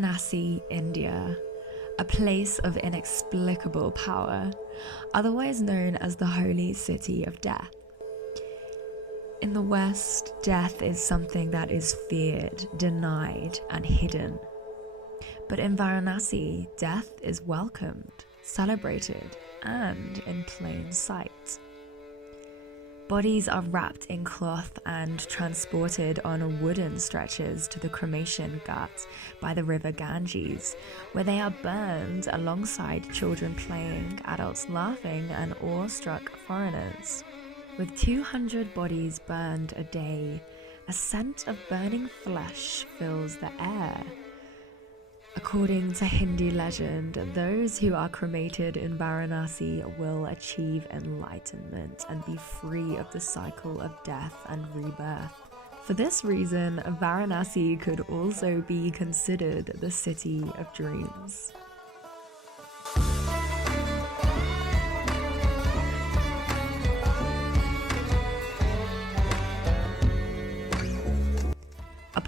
Varanasi, India, a place of inexplicable power, otherwise known as the Holy City of Death. In the West, death is something that is feared, denied, and hidden. But in Varanasi, death is welcomed, celebrated, and in plain sight. Bodies are wrapped in cloth and transported on wooden stretchers to the cremation ghats by the river Ganges, where they are burned alongside children playing, adults laughing, and awestruck foreigners. With 200 bodies burned a day, a scent of burning flesh fills the air. According to Hindu legend, those who are cremated in Varanasi will achieve enlightenment and be free of the cycle of death and rebirth. For this reason, Varanasi could also be considered the city of dreams.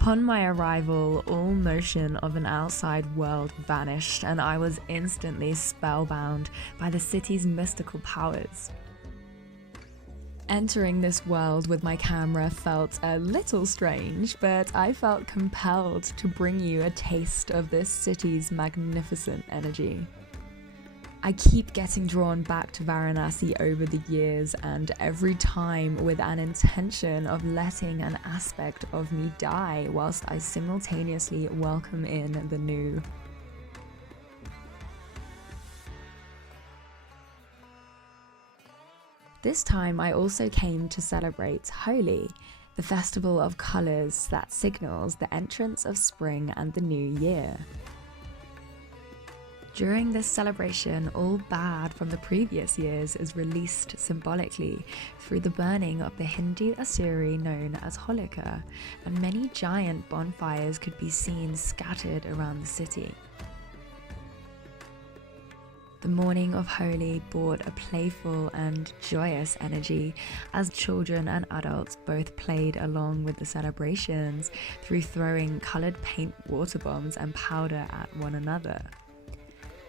Upon my arrival, all notion of an outside world vanished, and I was instantly spellbound by the city's mystical powers. Entering this world with my camera felt a little strange, but I felt compelled to bring you a taste of this city's magnificent energy. I keep getting drawn back to Varanasi over the years, and every time with an intention of letting an aspect of me die whilst I simultaneously welcome in the new. This time I also came to celebrate Holi, the festival of colours that signals the entrance of spring and the new year. During this celebration, all bad from the previous years is released symbolically through the burning of the Hindu Asuri known as Holika, and many giant bonfires could be seen scattered around the city. The morning of Holi brought a playful and joyous energy as children and adults both played along with the celebrations through throwing coloured paint water bombs and powder at one another.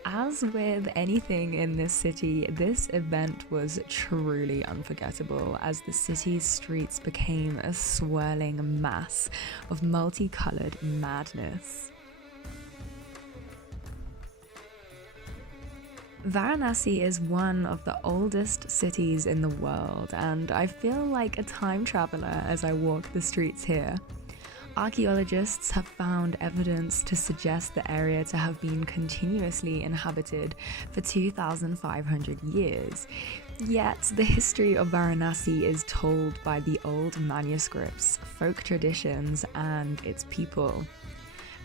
As with anything in this city, this event was truly unforgettable as the city's streets became a swirling mass of multicolored madness. Varanasi is one of the oldest cities in the world, and I feel like a time traveler as I walk the streets here. Archaeologists have found evidence to suggest the area to have been continuously inhabited for 2,500 years. Yet the history of Varanasi is told by the old manuscripts, folk traditions, and its people.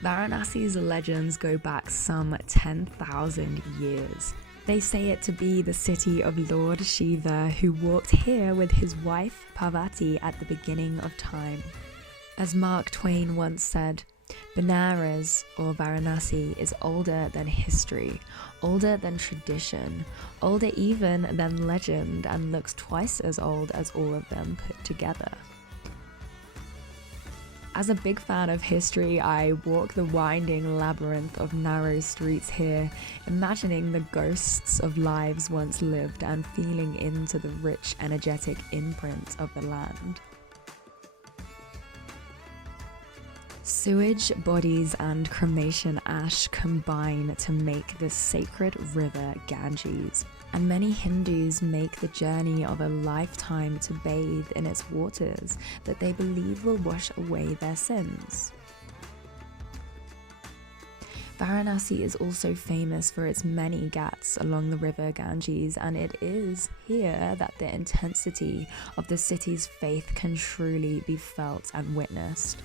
Varanasi's legends go back some 10,000 years. They say it to be the city of Lord Shiva, who walked here with his wife Parvati at the beginning of time. As Mark Twain once said, Benares, or Varanasi, is older than history, older than tradition, older even than legend, and looks twice as old as all of them put together. As a big fan of history, I walk the winding labyrinth of narrow streets here, imagining the ghosts of lives once lived and feeling into the rich, energetic imprint of the land. Sewage, bodies, and cremation ash combine to make the sacred river Ganges, and many Hindus make the journey of a lifetime to bathe in its waters that they believe will wash away their sins. Varanasi is also famous for its many ghats along the river Ganges, and it is here that the intensity of the city's faith can truly be felt and witnessed.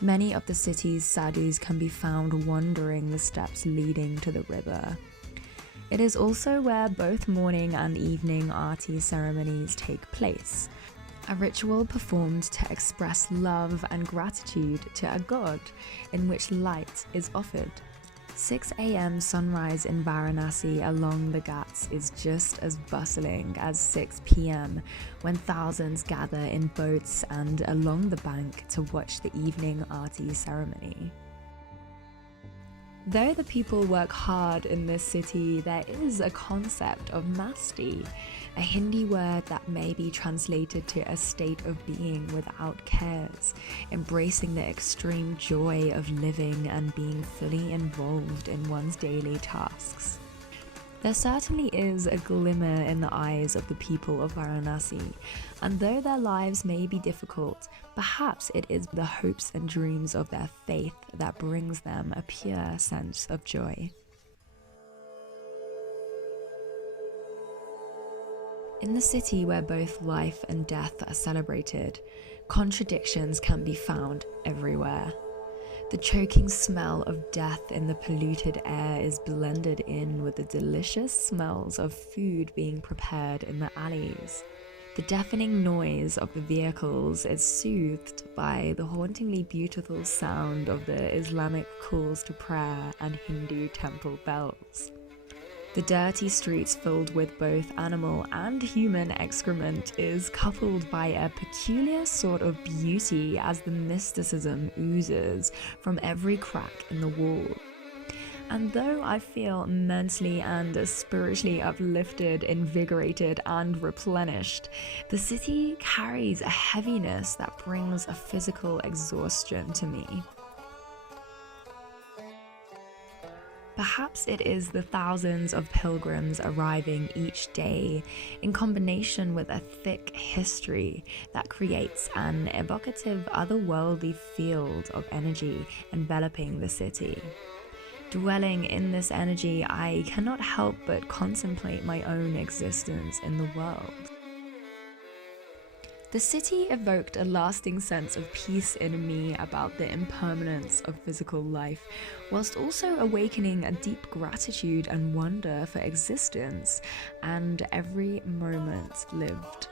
Many of the city's sadhus can be found wandering the steps leading to the river. It is also where both morning and evening aarti ceremonies take place, a ritual performed to express love and gratitude to a god, in which light is offered. 6 a.m. sunrise in Varanasi along the ghats is just as bustling as 6 p.m. when thousands gather in boats and along the bank to watch the evening aarti ceremony. 6 a.m. sunrise in Varanasi along the ghats is just as bustling as 6 p.m. when thousands gather in boats and along the bank to watch the evening aarti ceremony. 6 a.m. sunrise in Varanasi along the ghats is just as bustling as 6 p.m. when thousands gather in boats and along the bank to watch the evening aarti ceremony. Though the people work hard in this city, there is a concept of masti, a Hindi word that may be translated to a state of being without cares, embracing the extreme joy of living and being fully involved in one's daily tasks. There certainly is a glimmer in the eyes of the people of Varanasi, and though their lives may be difficult, perhaps it is the hopes and dreams of their faith that brings them a pure sense of joy. In the city where both life and death are celebrated, contradictions can be found everywhere. The choking smell of death in the polluted air is blended in with the delicious smells of food being prepared in the alleys. The deafening noise of the vehicles is soothed by the hauntingly beautiful sound of the Islamic calls to prayer and Hindu temple bells. The dirty streets filled with both animal and human excrement is coupled by a peculiar sort of beauty as the mysticism oozes from every crack in the wall. And though I feel mentally and spiritually uplifted, invigorated, and replenished, the city carries a heaviness that brings a physical exhaustion to me. Perhaps it is the thousands of pilgrims arriving each day in combination with a thick history that creates an evocative otherworldly field of energy enveloping the city. Dwelling in this energy, I cannot help but contemplate my own existence in the world. The city evoked a lasting sense of peace in me about the impermanence of physical life, whilst also awakening a deep gratitude and wonder for existence and every moment lived.